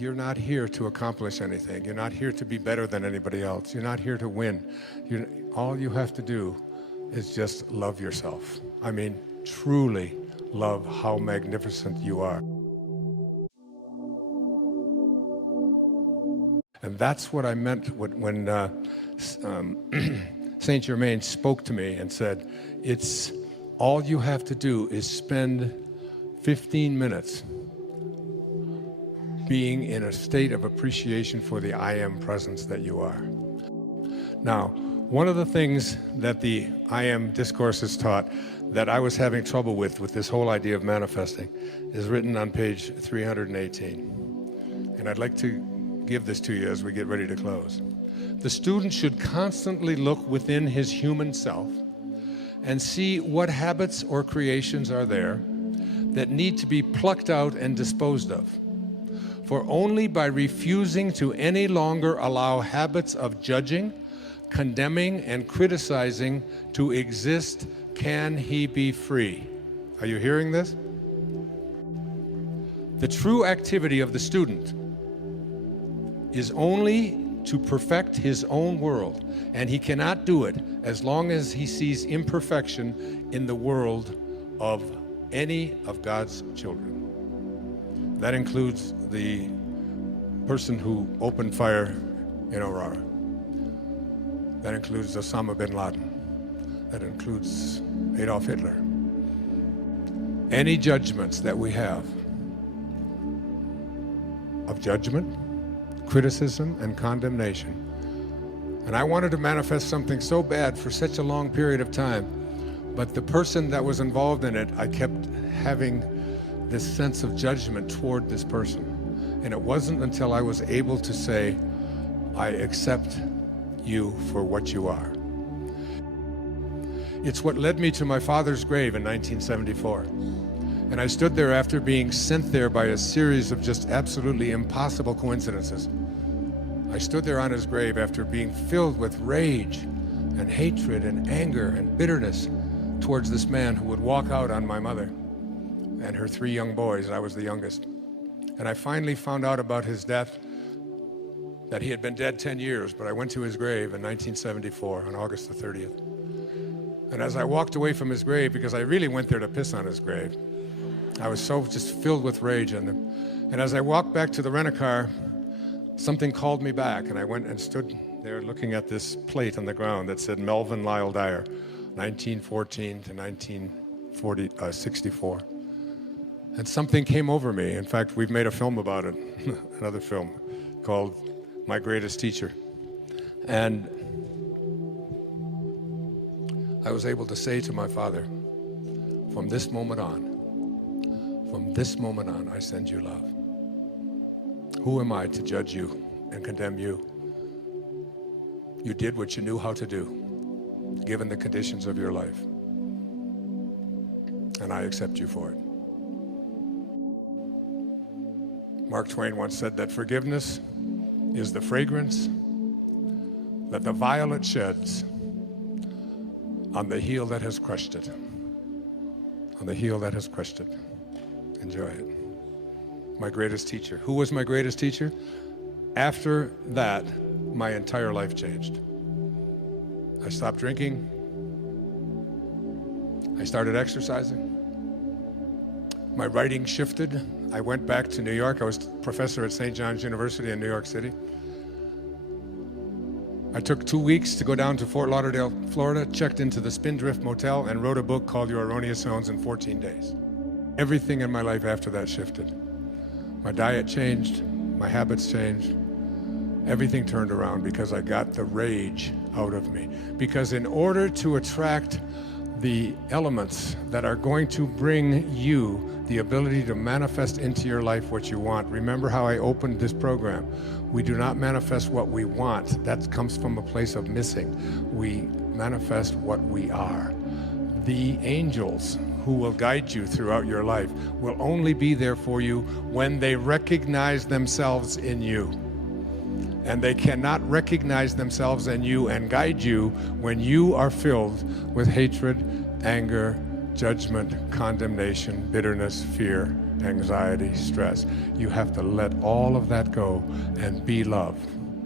you're not here to accomplish anything. You're not here to be better than anybody else. You're not here to win. All you have to do is just love yourself. I mean, truly love how magnificent you are. And that's what I meant when Saint Germain spoke to me and said, it's all you have to do is spend 15 minutes being in a state of appreciation for the I am presence that you are. Now, one of the things that the I am discourse has taught that I was having trouble with this whole idea of manifesting is written on page 318. And I'd like to give this to you as we get ready to close. The student should constantly look within his human self and see what habits or creations are there that need to be plucked out and disposed of. For only by refusing to any longer allow habits of judging, condemning, and criticizing to exist can he be free. Are you hearing this? The true activity of the student is only to perfect his own world, and he cannot do it as long as he sees imperfection in the world of any of God's children. That includes the person who opened fire in Aurora. That includes Osama bin Laden. That includes Adolf Hitler. Any judgments that we have of judgment, criticism, and condemnation. And I wanted to manifest something so bad for such a long period of time, but the person that was involved in it, I kept having this sense of judgment toward this person. And it wasn't until I was able to say, I accept you for what you are. It's what led me to my father's grave in 1974. And I stood there after being sent there by a series of just absolutely impossible coincidences. I stood there on his grave after being filled with rage and hatred and anger and bitterness towards this man who would walk out on my mother and her 3 young boys. I was the youngest. And I finally found out about his death, that he had been dead 10 years, but I went to his grave in 1974 on August the 30th. And as I walked away from his grave, because I really went there to piss on his grave, I was so just filled with rage on him. And as I walked back to the rent-a-car, something called me back, and I went and stood there looking at this plate on the ground that said Melvin Lyle Dyer, 1914 to 1964. And something came over me. In fact, we've made a film about it, another film called My Greatest Teacher. And I was able to say to my father, from this moment on, I send you love. Who am I to judge you and condemn you? You did what you knew how to do, given the conditions of your life. And I accept you for it. Mark Twain once said that forgiveness is the fragrance that the violet sheds on the heel that has crushed it. On the heel that has crushed it. Enjoy it. My greatest teacher. Who was my greatest teacher? After that, my entire life changed. I stopped drinking. I started exercising. My writing shifted. I went back to New York. I was professor at St. John's University in New York City. I took 2 weeks to go down to Fort Lauderdale, Florida, checked into the Spindrift Motel, and wrote a book called Your Erroneous Zones in 14 days. Everything in my life after that shifted. My diet changed, my habits changed. Everything turned around because I got the rage out of me. Because in order to attract the elements that are going to bring you the ability to manifest into your life what you want. Remember how I opened this program. We do not manifest what we want. That comes from a place of missing. We manifest what we are. The angels who will guide you throughout your life will only be there for you when they recognize themselves in you. And they cannot recognize themselves in you and guide you when you are filled with hatred, anger, judgment, condemnation, bitterness, fear, anxiety, stress. You have to let all of that go and be love.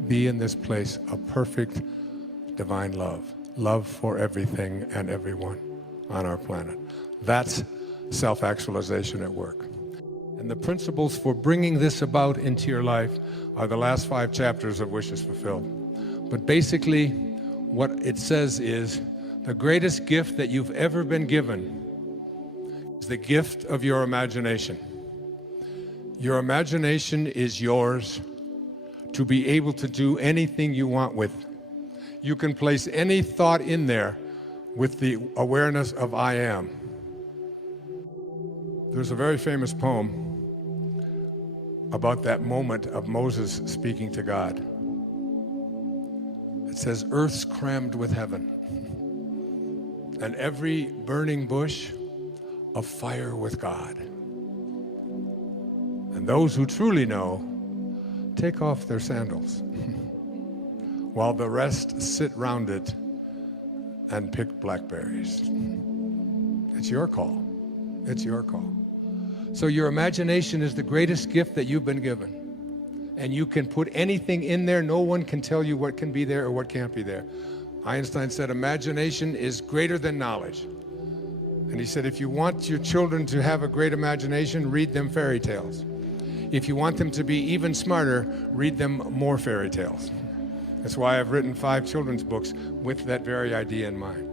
Be in this place of perfect divine love. Love for everything and everyone on our planet. That's self-actualization at work. And the principles for bringing this about into your life are the last 5 chapters of Wishes Fulfilled. But basically, what it says is, the greatest gift that you've ever been given is the gift of your imagination. Your imagination is yours to be able to do anything you want with. You can place any thought in there with the awareness of I am. There's a very famous poem about that moment of Moses speaking to God. It says, earth's crammed with heaven, and every burning bush afire with God. And those who truly know take off their sandals, while the rest sit round it and pick blackberries. It's your call. It's your call. So your imagination is the greatest gift that you've been given. And you can put anything in there. No one can tell you what can be there or what can't be there. Einstein said imagination is greater than knowledge. And he said if you want your children to have a great imagination, read them fairy tales. If you want them to be even smarter, read them more fairy tales. That's why I've written 5 children's books with that very idea in mind.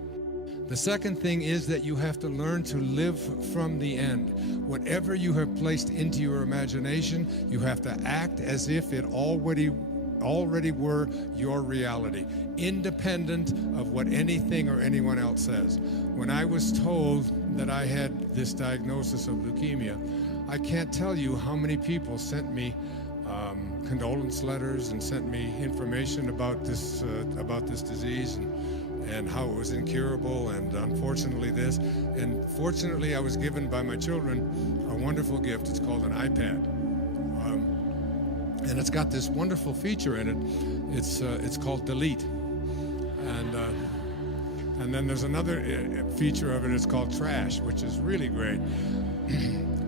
The second thing is that you have to learn to live from the end. Whatever you have placed into your imagination, you have to act as if it already were your reality, independent of what anything or anyone else says. When I was told that I had this diagnosis of leukemia, I can't tell you how many people sent me condolence letters and sent me information about this disease and how it was incurable, and unfortunately this. And fortunately, I was given by my children a wonderful gift. It's called an iPad. And it's got this wonderful feature in it. It's called Delete. And then there's another feature of it. It's called Trash, which is really great.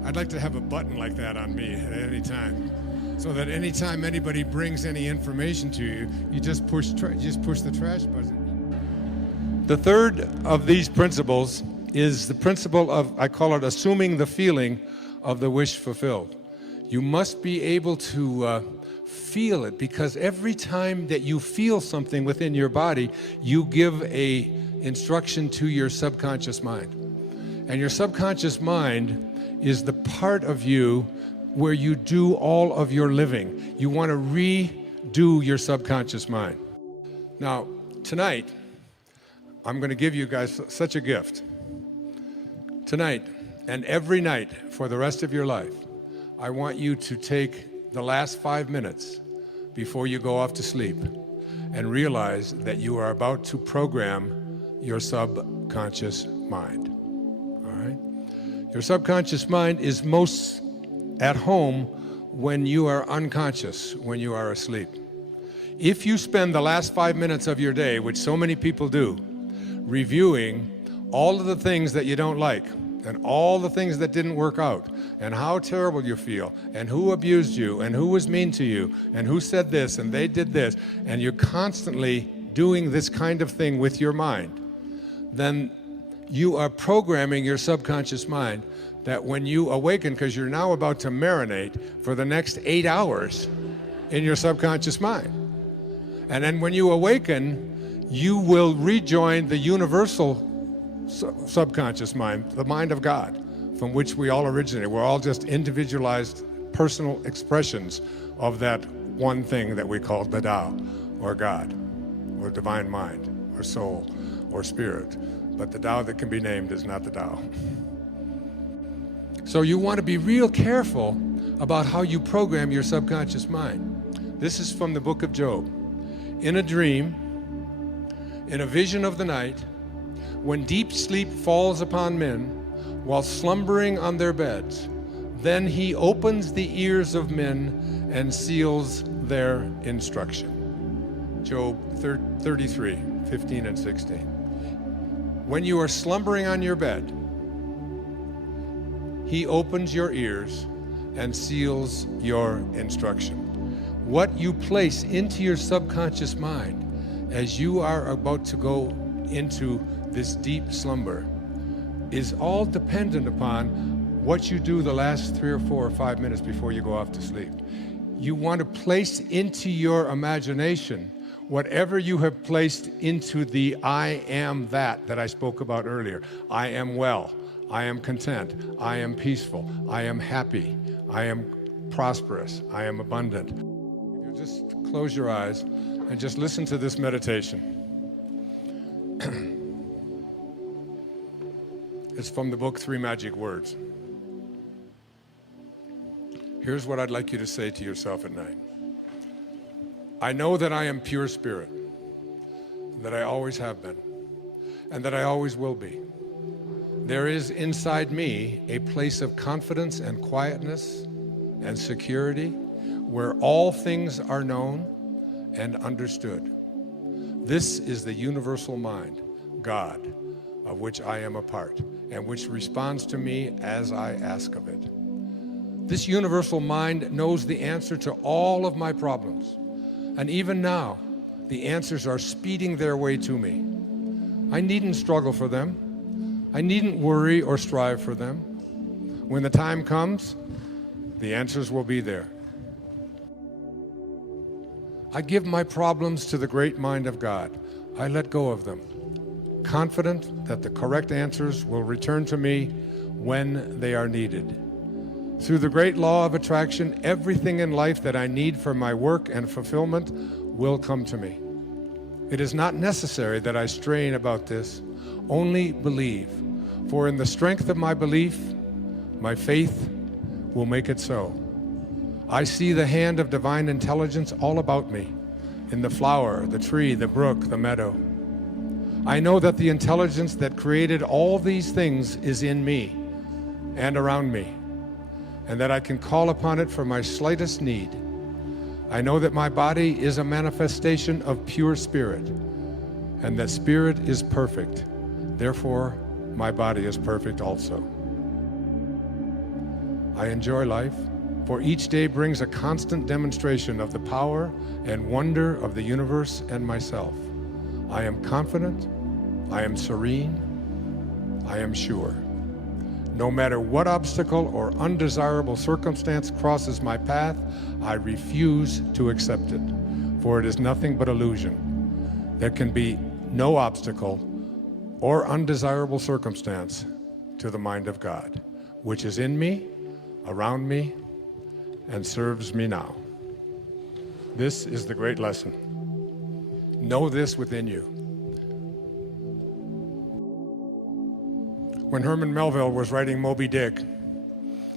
I'd like to have a button like that on me at any time, so that anytime anybody brings any information to you, you just push the trash button. The third of these principles is the principle of, I call it assuming the feeling of the wish fulfilled. You must be able to feel it, because every time that you feel something within your body, you give a instruction to your subconscious mind. And your subconscious mind is the part of you where you do all of your living. You want to redo your subconscious mind. Now, tonight, I'm going to give you guys such a gift. Tonight, and every night for the rest of your life, I want you to take the last 5 minutes before you go off to sleep and realize that you are about to program your subconscious mind. All right? Your subconscious mind is most at home when you are unconscious, when you are asleep. If you spend the last 5 minutes of your day, which so many people do, reviewing all of the things that you don't like, and all the things that didn't work out, and how terrible you feel, and who abused you, and who was mean to you, and who said this, and they did this, and you're constantly doing this kind of thing with your mind, then you are programming your subconscious mind that when you awaken, because you're now about to marinate for the next 8 hours in your subconscious mind. And then when you awaken, you will rejoin the universal subconscious mind, the mind of God, from which we all originate. We're all just individualized personal expressions of that one thing that we call the Tao, or God, or divine mind, or soul, or spirit. But the Tao that can be named is not the Tao. So you want to be real careful about how you program your subconscious mind. This is from the book of Job. In a dream, in a vision of the night, when deep sleep falls upon men while slumbering on their beds, then he opens the ears of men and seals their instruction. Job 33, 15 and 16. When you are slumbering on your bed, He opens your ears and seals your instruction. What you place into your subconscious mind as you are about to go into this deep slumber is all dependent upon what you do the last 3 or 4 or 5 minutes before you go off to sleep. You want to place into your imagination whatever you have placed into the I am that I spoke about earlier. I am well, I am content, I am peaceful, I am happy, I am prosperous, I am abundant. If you just close your eyes and just listen to this meditation. It's from the book 3 Magic Words. Here's what I'd like you to say to yourself at night. I know that I am pure spirit, that I always have been, and that I always will be. There is inside me a place of confidence and quietness and security where all things are known and understood. This is the universal mind, God, of which I am a part, and which responds to me as I ask of it. This universal mind knows the answer to all of my problems. And even now, the answers are speeding their way to me. I needn't struggle for them. I needn't worry or strive for them. When the time comes, the answers will be there. I give my problems to the great mind of God. I let go of them, confident that the correct answers will return to me when they are needed. Through the great law of attraction, everything in life that I need for my work and fulfillment will come to me. It is not necessary that I strain about this, only believe. For in the strength of my belief, my faith will make it so. I see the hand of divine intelligence all about me, in the flower, the tree, the brook, the meadow. I know that the intelligence that created all these things is in me and around me, and that I can call upon it for my slightest need. I know that my body is a manifestation of pure spirit, and that spirit is perfect. Therefore, my body is perfect also. I enjoy life, for each day brings a constant demonstration of the power and wonder of the universe and myself. I am confident, I am serene, I am sure. No matter what obstacle or undesirable circumstance crosses my path, I refuse to accept it, for it is nothing but illusion. There can be no obstacle or undesirable circumstance to the mind of God, which is in me, around me, and serves me now. This is the great lesson. Know this within you. When Herman Melville was writing Moby Dick,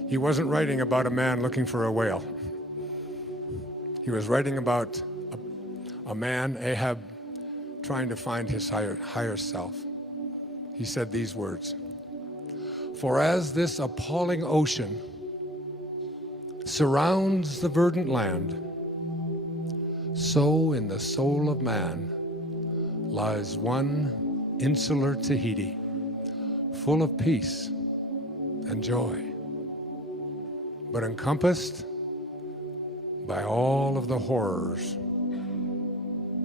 he wasn't writing about a man looking for a whale. He was writing about a man, Ahab, trying to find his higher self. He said these words, "For as this appalling ocean surrounds the verdant land, so in the soul of man lies one insular Tahiti, full of peace and joy, but encompassed by all of the horrors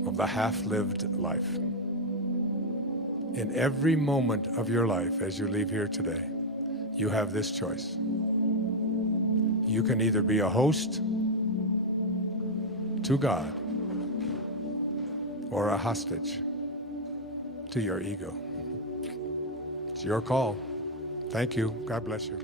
of the half-lived life. In every moment of your life as you leave here today, you have this choice. You can either be a host to God or a hostage to your ego. It's your call. Thank you. God bless you.